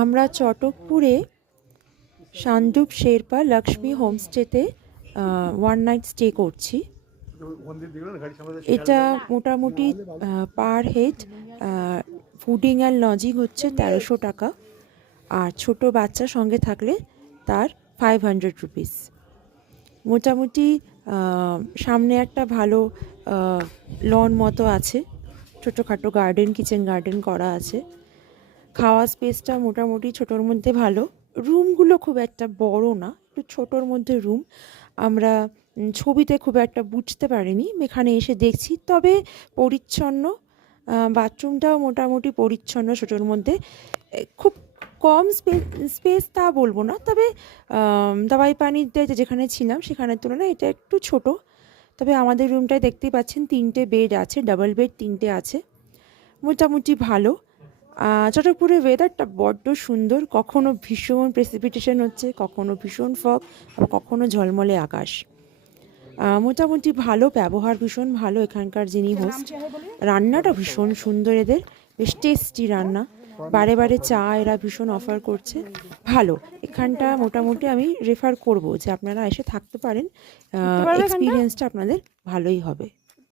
আমরা চটকপুরে সান্ডুপ Sherpa Lakshmi হোমস্টেতে 1 night stay করছি। এটা মোটামুটি per head fooding and lodging হচ্ছে 1300 টাকা, আর ছোট বাচ্চা সঙ্গে থাকলে তার 500 রুপিস। মোটামুটি সামনে একটা ভালো লন মতো আছে, ছোটোখাটো গার্ডেন, কিচেন গার্ডেন করা আছে। খাওয়া স্পেসটা মোটামুটি ছোটোর মধ্যে ভালো। রুমগুলো খুব একটা বড় না, একটু ছোটোর মধ্যে রুম। আমরা ছবিতে খুব একটা বুঝতে পারিনি, এখানে এসে দেখছি। তবে পরিচ্ছন্ন, বাথরুমটাও মোটামুটি পরিচ্ছন্ন ছোটোর মধ্যে। খুব কম স্পেস তা বলবো না, তবে দাবাই পানিতে যেখানে ছিলাম সেখানের তুলনায় এটা একটু ছোট। তবে আমাদের রুমটায় দেখতেই পাচ্ছেন 3টে বেড আছে, ডাবল বেড 3টে আছে, মোটামুটি ভালো। চটকপুরের ওয়েদারটা বড্ড সুন্দর, কখনো ভীষণ প্রেসিপিটেশন হচ্ছে, কখনো ভীষণ ফগ, আবার কখনো ঝলমলে আকাশ। মোটামুটি ভালো, ব্যবহার ভীষণ ভালো এখানকার যিনি হোস্ট। রান্নাটা ভীষণ সুন্দর, এদের বেশ টেস্টি রান্না, বারে বারে চা এরা ভীষণ অফার করছে, ভালো। এখানটা মোটামুটি আমি রেফার করব যে আপনারা এসে থাকতে পারেন, এক্সপিরিয়েন্সটা আপনাদের ভালোই হবে।